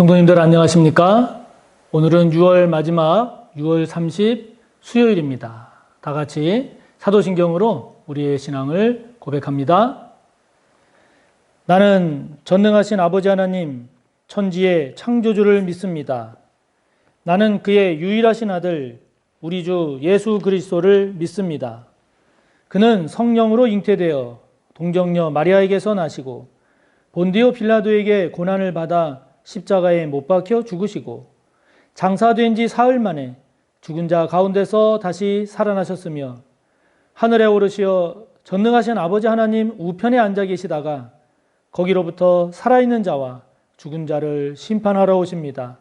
성도님들 안녕하십니까? 오늘은 6월 마지막 6월 30 수요일입니다. 다 같이 사도신경으로 우리의 신앙을 고백합니다. 나는 전능하신 아버지 하나님 천지의 창조주를 믿습니다. 나는 그의 유일하신 아들 우리 주 예수 그리스도를 믿습니다. 그는 성령으로 잉태되어 동정녀 마리아에게서 나시고 본디오 빌라도에게 고난을 받아 십자가에 못 박혀 죽으시고 장사된 지 사흘 만에 죽은 자 가운데서 다시 살아나셨으며 하늘에 오르시어 전능하신 아버지 하나님 우편에 앉아 계시다가 거기로부터 살아있는 자와 죽은 자를 심판하러 오십니다.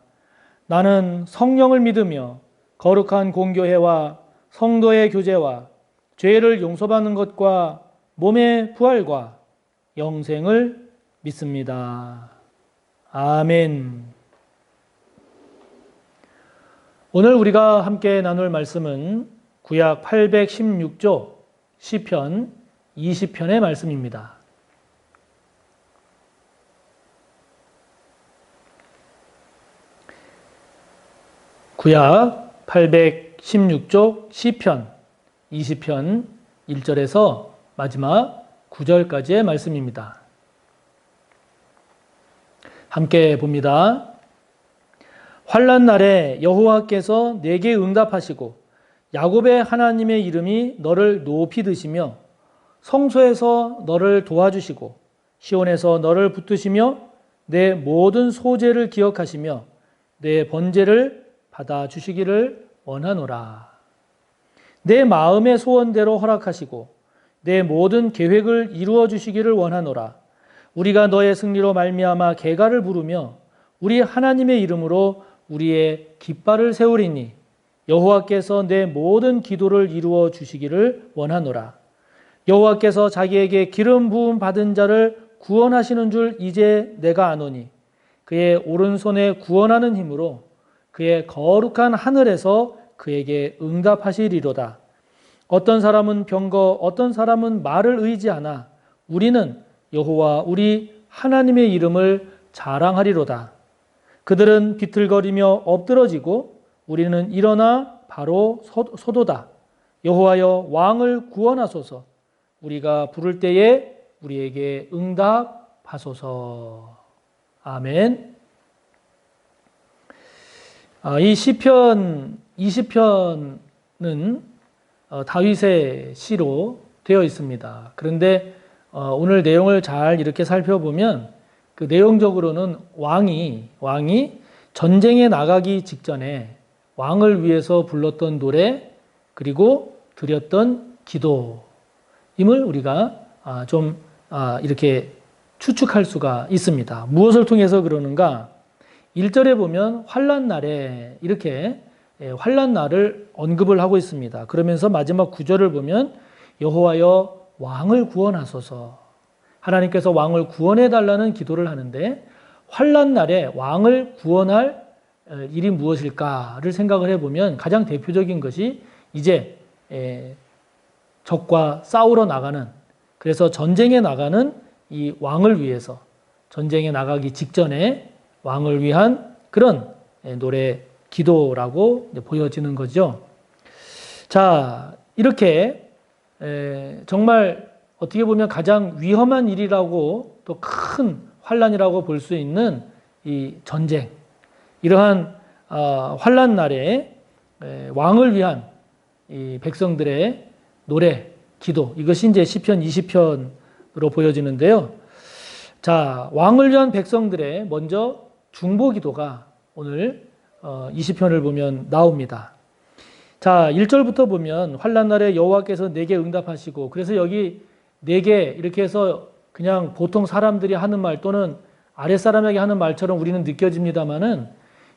나는 성령을 믿으며 거룩한 공교회와 성도의 교제와 죄를 용서받는 것과 몸의 부활과 영생을 믿습니다. 아멘. 오늘 우리가 함께 나눌 말씀은 구약 816조 시편 20편의 말씀입니다. 구약 816조 시편 20편 1절에서 마지막 9절까지의 말씀입니다. 함께 봅니다. 환난 날에 여호와께서 내게 응답하시고 야곱의 하나님의 이름이 너를 높이 드시며 성소에서 너를 도와주시고 시온에서 너를 붙드시며 내 모든 소재를 기억하시며 내 번제를 받아주시기를 원하노라. 내 마음의 소원대로 허락하시고 내 모든 계획을 이루어 주시기를 원하노라. 우리가 너의 승리로 말미암아 계가를 부르며 우리 하나님의 이름으로 우리의 깃발을 세우리니 여호와께서 내 모든 기도를 이루어 주시기를 원하노라. 여호와께서 자기에게 기름 부음 받은 자를 구원하시는 줄 이제 내가 아노니 그의 오른손에 구원하는 힘으로 그의 거룩한 하늘에서 그에게 응답하시리로다. 어떤 사람은 병거 어떤 사람은 말을 의지하나 우리는 여호와 우리 하나님의 이름을 자랑하리로다. 그들은 비틀거리며 엎드러지고 우리는 일어나 바로 서도다. 여호와여 왕을 구원하소서. 우리가 부를 때에 우리에게 응답하소서. 아멘. 이 시편 20편은 다윗의 시로 되어 있습니다. 그런데 오늘 내용을 잘 이렇게 살펴보면 그 내용적으로는 왕이 전쟁에 나가기 직전에 왕을 위해서 불렀던 노래 그리고 드렸던 기도임을 우리가 좀 이렇게 추측할 수가 있습니다. 무엇을 통해서 그러는가? 1절에 보면 환난 날에 이렇게 환난 날을 언급을 하고 있습니다. 그러면서 마지막 9절을 보면 여호와여 왕을 구원하소서. 하나님께서 왕을 구원해 달라는 기도를 하는데 환난 날에 왕을 구원할 일이 무엇일까를 생각을 해보면 가장 대표적인 것이 이제 적과 싸우러 나가는, 그래서 전쟁에 나가는 이 왕을 위해서 전쟁에 나가기 직전에 왕을 위한 그런 노래 기도라고 보여지는 거죠. 자, 이렇게 정말 어떻게 보면 가장 위험한 일이라고 또 큰 환난이라고 볼 수 있는 이 전쟁, 이러한 환난 날에 왕을 위한 이 백성들의 노래, 기도, 이것이 이제 시편 20편으로 보여지는데요. 자, 왕을 위한 백성들의 먼저 중보 기도가 오늘 20편을 보면 나옵니다. 자, 1절부터 보면 환난 날에 여호와께서 내게 응답하시고, 그래서 여기 내게 이렇게 해서 그냥 보통 사람들이 하는 말 또는 아랫사람에게 하는 말처럼 우리는 느껴집니다만은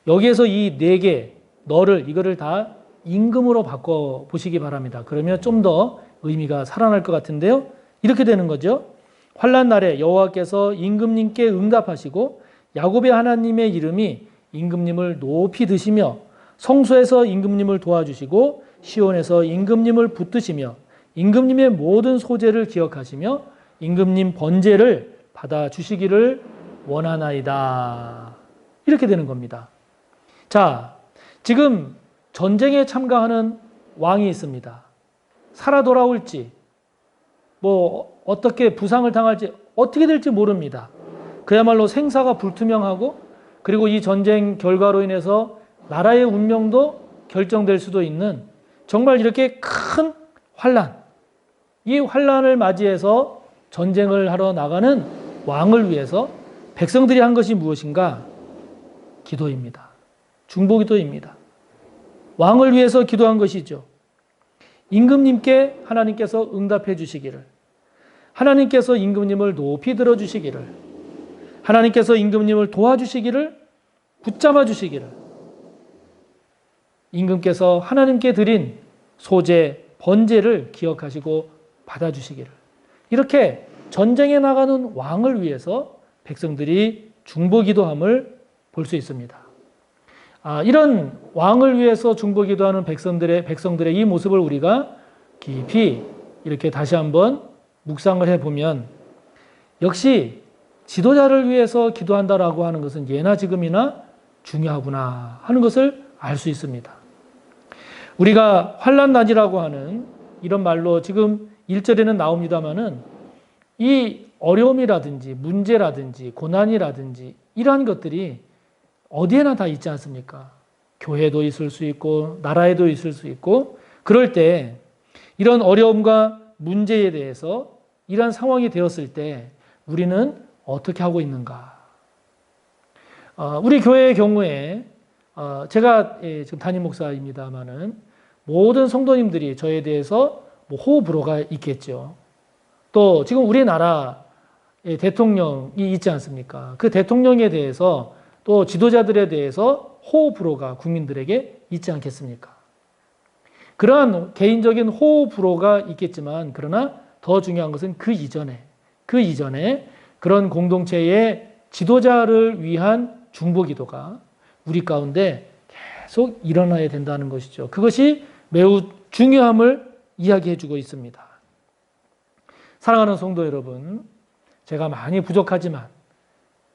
여기에서 이 내게, 너를, 이거를 다 임금으로 바꿔 보시기 바랍니다. 그러면 좀 더 의미가 살아날 것 같은데요. 이렇게 되는 거죠. 환난 날에 여호와께서 임금님께 응답하시고 야곱의 하나님의 이름이 임금님을 높이 드시며 성소에서 임금님을 도와주시고 시온에서 임금님을 붙드시며 임금님의 모든 소재를 기억하시며 임금님 번제를 받아주시기를 원하나이다. 이렇게 되는 겁니다. 자, 지금 전쟁에 참가하는 왕이 있습니다. 살아 돌아올지, 뭐 어떻게 부상을 당할지 어떻게 될지 모릅니다. 그야말로 생사가 불투명하고, 그리고 이 전쟁 결과로 인해서 나라의 운명도 결정될 수도 있는 정말 이렇게 큰 환난, 이 환난을 맞이해서 전쟁을 하러 나가는 왕을 위해서 백성들이 한 것이 무엇인가? 기도입니다. 중보기도입니다. 왕을 위해서 기도한 것이죠. 임금님께 하나님께서 응답해 주시기를, 하나님께서 임금님을 높이 들어주시기를, 하나님께서 임금님을 도와주시기를, 붙잡아 주시기를, 임금께서 하나님께 드린 소제, 번제를 기억하시고 받아주시기를, 이렇게 전쟁에 나가는 왕을 위해서 백성들이 중보기도함을 볼 수 있습니다. 이런 왕을 위해서 중보기도하는 백성들의 이 모습을 우리가 깊이 이렇게 다시 한번 묵상을 해보면, 역시 지도자를 위해서 기도한다라고 하는 것은 예나 지금이나 중요하구나 하는 것을 알 수 있습니다. 우리가 환난난이라고 하는 이런 말로 지금 1절에는 나옵니다마는, 이 어려움이라든지 문제라든지 고난이라든지 이러한 것들이 어디에나 다 있지 않습니까? 교회도 있을 수 있고 나라에도 있을 수 있고, 그럴 때 이런 어려움과 문제에 대해서 이러한 상황이 되었을 때 우리는 어떻게 하고 있는가? 우리 교회의 경우에 제가 지금 담임 목사입니다마는 모든 성도님들이 저에 대해서 호불호가 있겠죠. 또 지금 우리나라의 대통령이 있지 않습니까? 그 대통령에 대해서 또 지도자들에 대해서 호불호가 국민들에게 있지 않겠습니까? 그러한 개인적인 호불호가 있겠지만, 그러나 더 중요한 것은 그 이전에 그런 공동체의 지도자를 위한 중보기도가 우리 가운데 계속 일어나야 된다는 것이죠. 그것이 매우 중요함을 이야기해 주고 있습니다. 사랑하는 성도 여러분, 제가 많이 부족하지만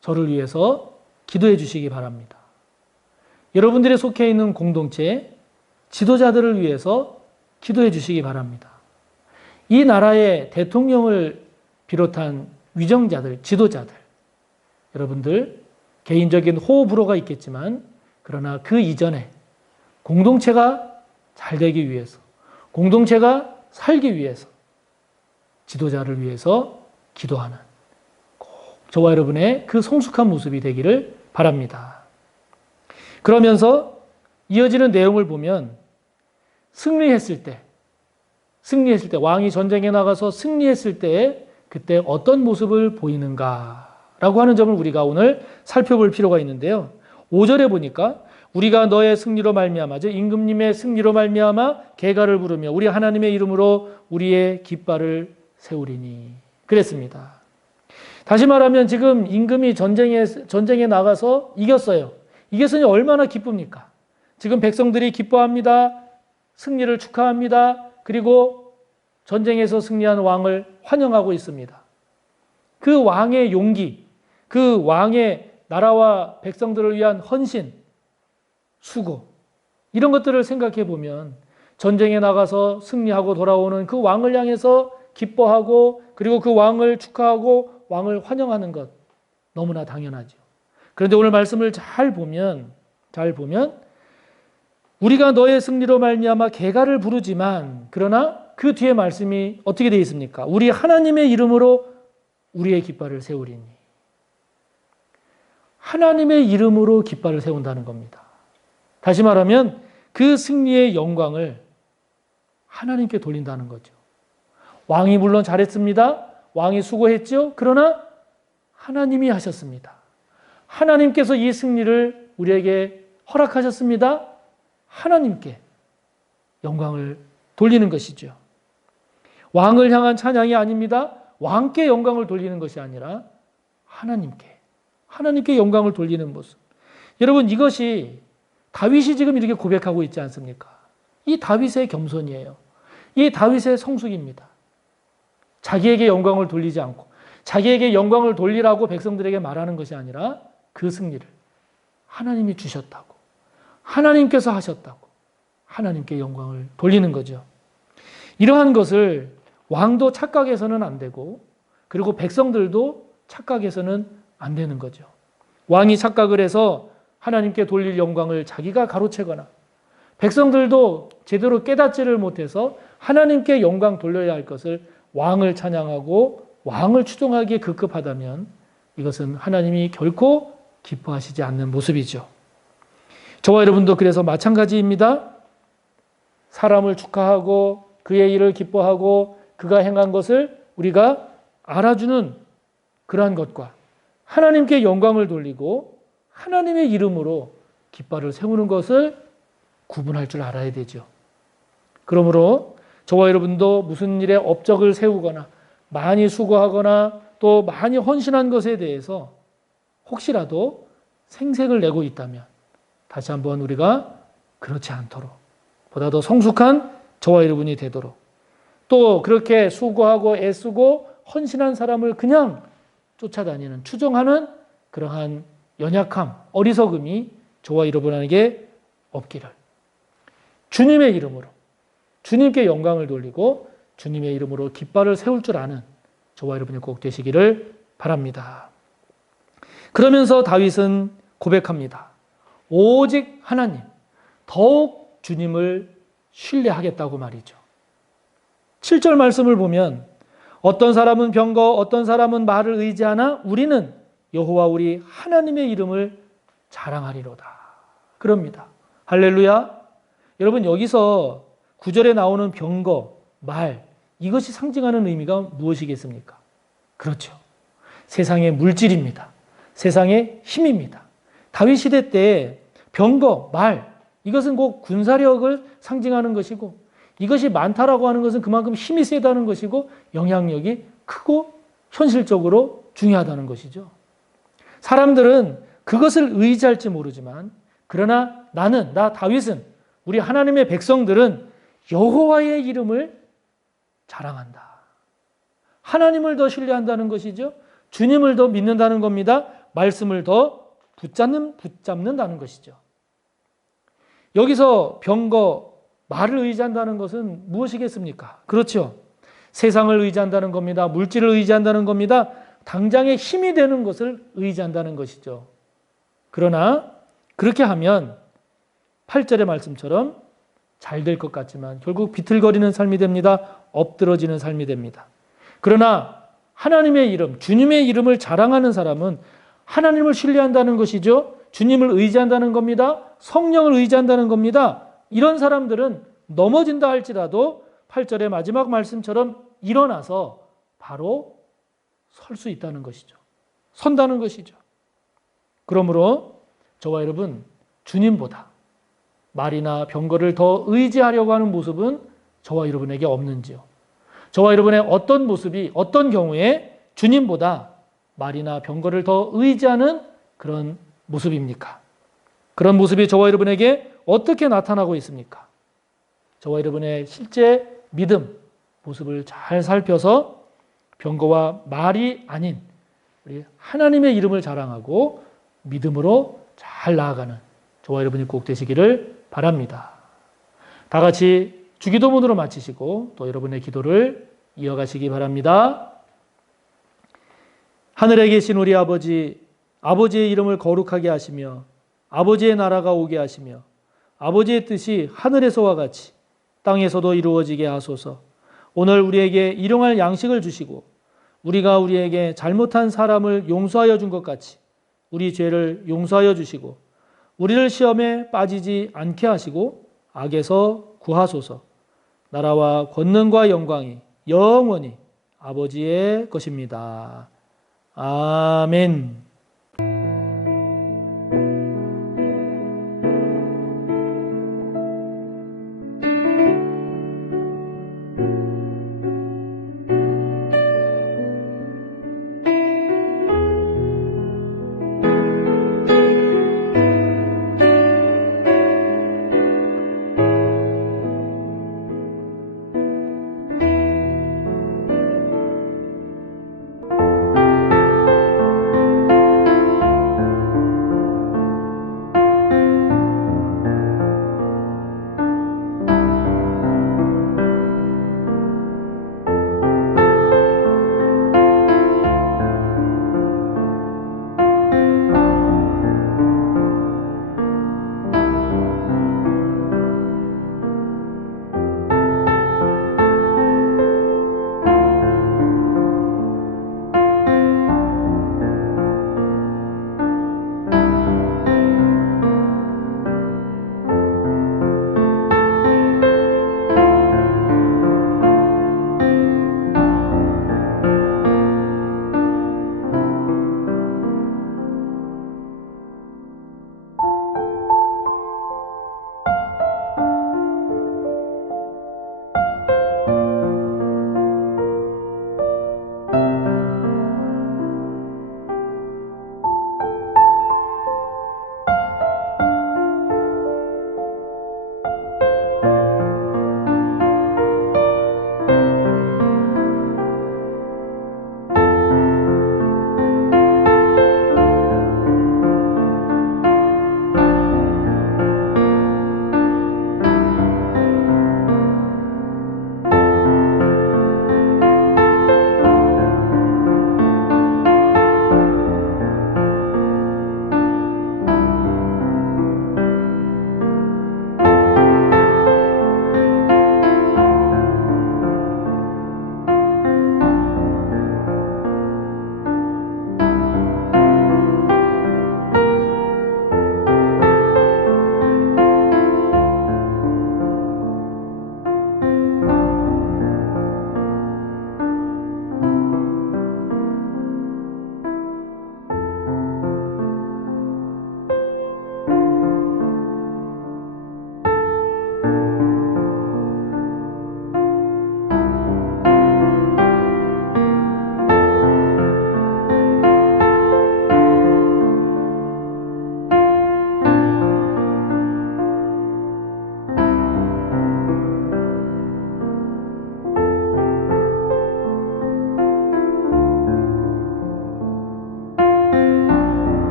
저를 위해서 기도해 주시기 바랍니다. 여러분들이 속해 있는 공동체 지도자들을 위해서 기도해 주시기 바랍니다. 이 나라의 대통령을 비롯한 위정자들, 지도자들, 여러분들 개인적인 호불호가 있겠지만, 그러나 그 이전에 공동체가 잘 되기 위해서, 공동체가 살기 위해서 지도자를 위해서 기도하는 꼭 저와 여러분의 그 성숙한 모습이 되기를 바랍니다. 그러면서 이어지는 내용을 보면, 승리했을 때 왕이 전쟁에 나가서 승리했을 때 그때 어떤 모습을 보이는가라고 하는 점을 우리가 오늘 살펴볼 필요가 있는데요. 5절에 보니까 우리가 너의 승리로 말미암아, 즉 임금님의 승리로 말미암아 계가를 부르며 우리 하나님의 이름으로 우리의 깃발을 세우리니 그랬습니다. 다시 말하면 지금 임금이 전쟁에 나가서 이겼어요. 이겼으니 얼마나 기쁩니까? 지금 백성들이 기뻐합니다. 승리를 축하합니다. 그리고 전쟁에서 승리한 왕을 환영하고 있습니다. 그 왕의 용기, 그 왕의 나라와 백성들을 위한 헌신, 수고, 이런 것들을 생각해 보면 전쟁에 나가서 승리하고 돌아오는 그 왕을 향해서 기뻐하고, 그리고 그 왕을 축하하고 왕을 환영하는 것 너무나 당연하죠. 그런데 오늘 말씀을 잘 보면 우리가 너의 승리로 말미암아 계가를 부르지만, 그러나 그 뒤에 말씀이 어떻게 되어 있습니까? 우리 하나님의 이름으로 우리의 깃발을 세우리니. 하나님의 이름으로 깃발을 세운다는 겁니다. 다시 말하면 그 승리의 영광을 하나님께 돌린다는 거죠. 왕이 물론 잘했습니다. 왕이 수고했죠. 그러나 하나님이 하셨습니다. 하나님께서 이 승리를 우리에게 허락하셨습니다. 하나님께 영광을 돌리는 것이죠. 왕을 향한 찬양이 아닙니다. 왕께 영광을 돌리는 것이 아니라 하나님께 영광을 돌리는 모습. 여러분, 이것이 다윗이 지금 이렇게 고백하고 있지 않습니까? 이 다윗의 겸손이에요. 이 다윗의 성숙입니다. 자기에게 영광을 돌리지 않고, 자기에게 영광을 돌리라고 백성들에게 말하는 것이 아니라 그 승리를 하나님이 주셨다고, 하나님께서 하셨다고 하나님께 영광을 돌리는 거죠. 이러한 것을 왕도 착각해서는 안 되고, 그리고 백성들도 착각해서는 안 되는 거죠. 왕이 착각을 해서 하나님께 돌릴 영광을 자기가 가로채거나, 백성들도 제대로 깨닫지를 못해서 하나님께 영광 돌려야 할 것을 왕을 찬양하고 왕을 추종하기에 급급하다면 이것은 하나님이 결코 기뻐하시지 않는 모습이죠. 저와 여러분도 그래서 마찬가지입니다. 사람을 축하하고 그의 일을 기뻐하고 그가 행한 것을 우리가 알아주는 그러한 것과 하나님께 영광을 돌리고 하나님의 이름으로 깃발을 세우는 것을 구분할 줄 알아야 되죠. 그러므로 저와 여러분도 무슨 일에 업적을 세우거나 많이 수고하거나 또 많이 헌신한 것에 대해서 혹시라도 생색을 내고 있다면 다시 한번 우리가 그렇지 않도록, 보다 더 성숙한 저와 여러분이 되도록, 또 그렇게 수고하고 애쓰고 헌신한 사람을 그냥 쫓아다니는, 추종하는 그러한 연약함, 어리석음이 저와 여러분에게 없기를, 주님의 이름으로 주님께 영광을 돌리고 주님의 이름으로 깃발을 세울 줄 아는 저와 여러분이 꼭 되시기를 바랍니다. 그러면서 다윗은 고백합니다. 오직 하나님, 더욱 주님을 신뢰하겠다고 말이죠. 7절 말씀을 보면 어떤 사람은 병거, 어떤 사람은 말을 의지하나 우리는 여호와 우리 하나님의 이름을 자랑하리로다. 그럽니다. 할렐루야. 여러분, 여기서 9절에 나오는 병거, 말, 이것이 상징하는 의미가 무엇이겠습니까? 그렇죠. 세상의 물질입니다. 세상의 힘입니다. 다윗 시대 때 병거, 말, 이것은 꼭 군사력을 상징하는 것이고, 이것이 많다라고 하는 것은 그만큼 힘이 세다는 것이고 영향력이 크고 현실적으로 중요하다는 것이죠. 사람들은 그것을 의지할지 모르지만, 그러나 나는, 나 다윗은, 우리 하나님의 백성들은 여호와의 이름을 자랑한다. 하나님을 더 신뢰한다는 것이죠. 주님을 더 믿는다는 겁니다. 말씀을 더 붙잡는다는 것이죠. 여기서 병거, 말을 의지한다는 것은 무엇이겠습니까? 그렇죠. 세상을 의지한다는 겁니다. 물질을 의지한다는 겁니다. 당장의 힘이 되는 것을 의지한다는 것이죠. 그러나 그렇게 하면 8절의 말씀처럼 잘 될 것 같지만 결국 비틀거리는 삶이 됩니다. 엎드러지는 삶이 됩니다. 그러나 하나님의 이름, 주님의 이름을 자랑하는 사람은 하나님을 신뢰한다는 것이죠. 주님을 의지한다는 겁니다. 성령을 의지한다는 겁니다. 이런 사람들은 넘어진다 할지라도 8절의 마지막 말씀처럼 일어나서 바로 설 수 있다는 것이죠. 선다는 것이죠. 그러므로 저와 여러분, 주님보다 말이나 병거를 더 의지하려고 하는 모습은 저와 여러분에게 없는지요? 저와 여러분의 어떤 모습이, 어떤 경우에 주님보다 말이나 병거를 더 의지하는 그런 모습입니까? 그런 모습이 저와 여러분에게 어떻게 나타나고 있습니까? 저와 여러분의 실제 믿음 모습을 잘 살펴서 병거와 말이 아닌 우리 하나님의 이름을 자랑하고 믿음으로 잘 나아가는 저와 여러분이 꼭 되시기를 바랍니다. 다 같이 주기도문으로 마치시고 또 여러분의 기도를 이어가시기 바랍니다. 하늘에 계신 우리 아버지, 아버지의 이름을 거룩하게 하시며 아버지의 나라가 오게 하시며 아버지의 뜻이 하늘에서와 같이 땅에서도 이루어지게 하소서. 오늘 우리에게 일용할 양식을 주시고 우리가 우리에게 잘못한 사람을 용서하여 준 것 같이 우리 죄를 용서하여 주시고 우리를 시험에 빠지지 않게 하시고 악에서 구하소서. 나라와 권능과 영광이 영원히 아버지의 것입니다. 아멘.